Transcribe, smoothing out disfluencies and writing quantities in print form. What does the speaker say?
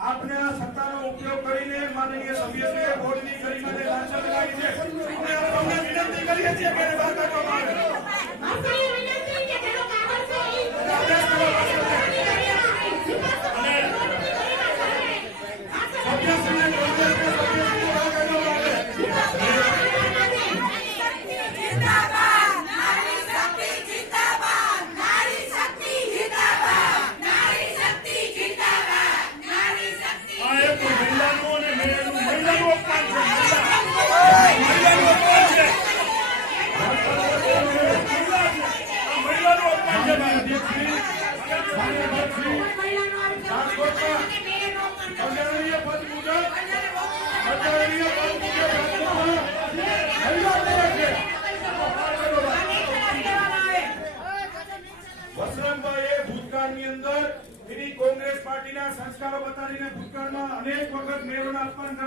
आपने आ सत्ताનો ઉપયોગ કરીને માનનીય સભ્યશ્રીએ બોર્ડની ગરિમાને લાંછન લગાવી છે અને આપણે વિનંતી કરીએ છીએ કે બહાર કાઢવામાં આવે. વસરામભાઈએ ભૂતકાળની અંદર એની કોંગ્રેસ પાર્ટીના સંસ્કારો બતાવીને ભૂતકાળમાં અનેક વખત મેયરોના અપમાન